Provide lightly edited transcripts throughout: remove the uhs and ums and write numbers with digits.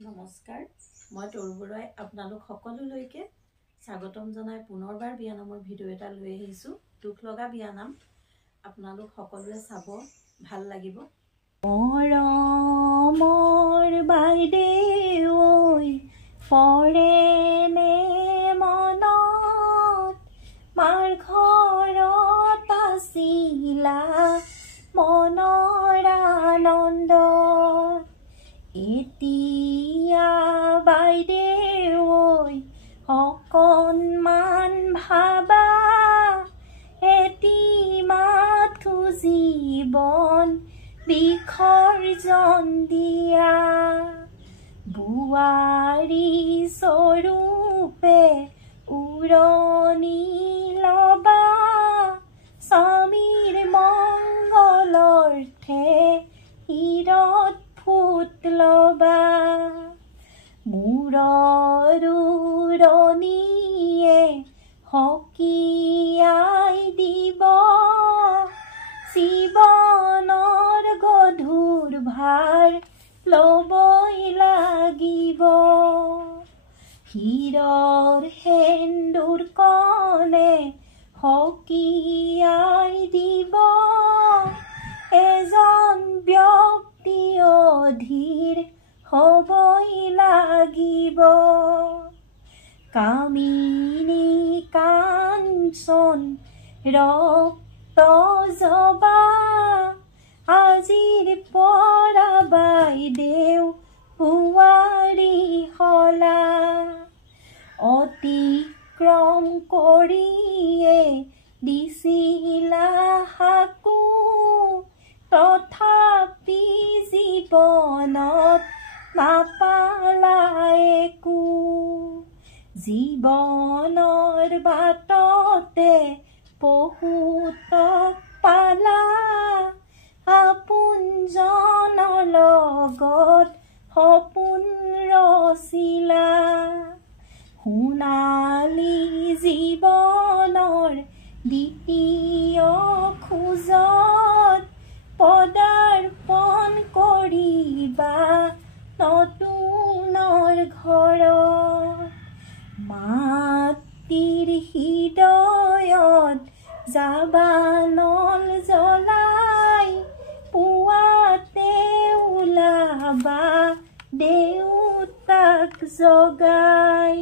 নমস্কাৰ মই তৰুবৰাই আপোনালোক সকলোলৈকে স্বাগতম জনাই পুনৰবাৰ বিয়ানামৰ ভিডিঅ' এটা লৈ আহিছো দুখ লগা বিয়ানাম আপোনালোক সকলোৱে চাব ভাল লাগিব মৰমৰ বাইদেউ ঐ পৰেনে মনত মাৰ ঘৰত আছিলা মনৰ আনন্দ এতিয়া বাইদেউ ঐ অকণমান ভাবা এটিমাথো জীৱন বিসৰ্জন দিয়া বোৱাৰী স্বৰূপে উৰণি লবা স্বামীৰ মংগলৰ্থে শিৰত ফুট লবা মূৰৰ উৰণিয়ে সকীয়াই দিব জীৱনৰ গধুৰ ভাৰ ল'বই লাগিব শিৰৰ সেন্দুৰ কণে সকীয়াই দিব এজন ব্যক্তি অধীৰ হ'বই লাগিব কামিনী কাঞ্চন ৰক্ত জবা আজিৰ পৰা বাইদেউ বোৱাৰী হলা অতিক্ৰম কৰিয়ে দিছিলা হাকু তথাপি জীৱনত নাপালা একো জীৱনৰ বাটতে বহুতক পালা আপোনজনৰ লগত সপোন ৰচিলা সোণালী জীৱনৰ দ্বিতীয় খোজত পদাৰ্পণ কৰিবা নতুনৰ ঘৰত মাতৃৰ হৃদয়ত যাবা নল জ্বলাই পুৱাতে ওলাবা দেউতাক জগাই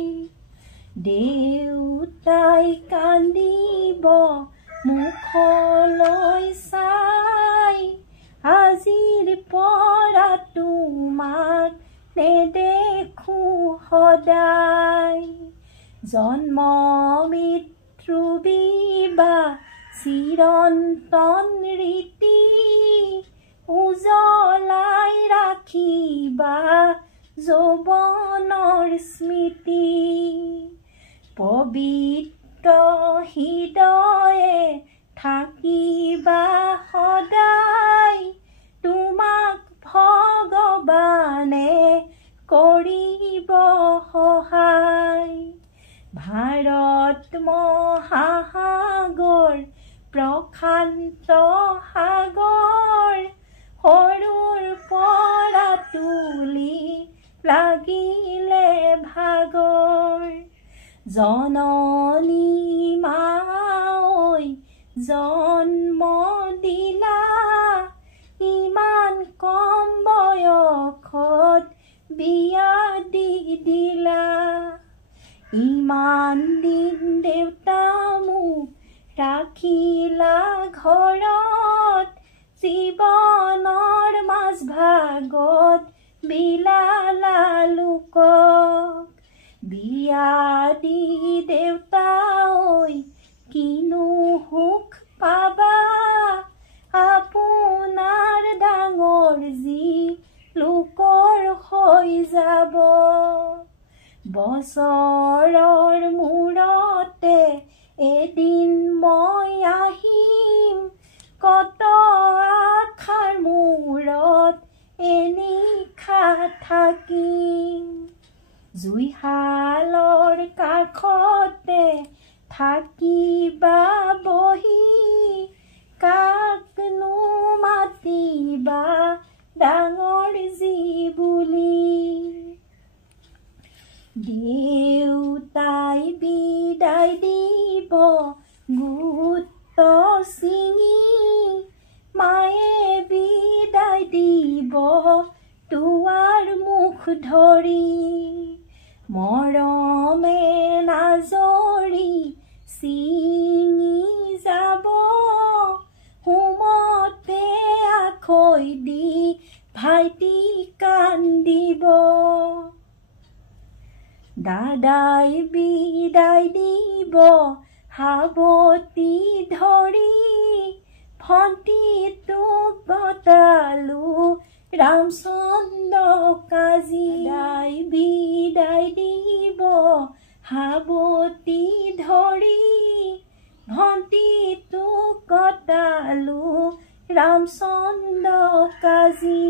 দেউতাই কান্দিব মুখলৈ চাই আজিৰ পৰা তোমাক নেদেখো সদায় জন্ম মৃত্যু বিবাহ চিৰন্তন ৰীতি উজ্বলাই ৰাখিবা যৌৱনৰ স্মৃতি পবিত্ৰ হৃদয়ে থাকিবা সদায় তোমাক ভগৱানে কৰিব সহায় ভাৰত মহাসাগৰ প্ৰশান্ত সাগৰ সৰুৰ পৰা তুলি লাগিলে ভাগৰ জননী মা ঐ জন্ম দিলা ইমান কম বয়সত বিয়া দি দিলা ইমান দিন দেউতা মোক ৰাখিলা ঘৰত জীৱনৰ মাজ ভাগত বিলালা লোকক বিয়া দি দেউতা ঐ কিনো সুখ পাবা আপোনাৰ ডাঙৰ যি লোকৰ হৈ যাব বছৰৰ মূৰতে এদিন মই আহিম কত আশাৰ মূৰত এনিশা থাকিম জুইশালৰ কাষতে থাকিবা বহি কাকনো মাতিবা ডাঙৰ যি বুলি দেউতাই বিদায় দিব গুট চিঙি মায়ে বিদায় দিব তোৱাৰ মুখ ধৰি মৰমে নাজৰি চিঙি যাব হুমতে আখৈ দি ভাইটি কান্দিব দাদাই বিদায় দিব হাবতি ধৰি ভণ্টিটোক গতালো ৰামচন্দ্ৰ কাজি দাই বিদায় দিব হাবতি ধৰি ভণ্টিটোক গতালো ৰামচন্দ্ৰ কাজি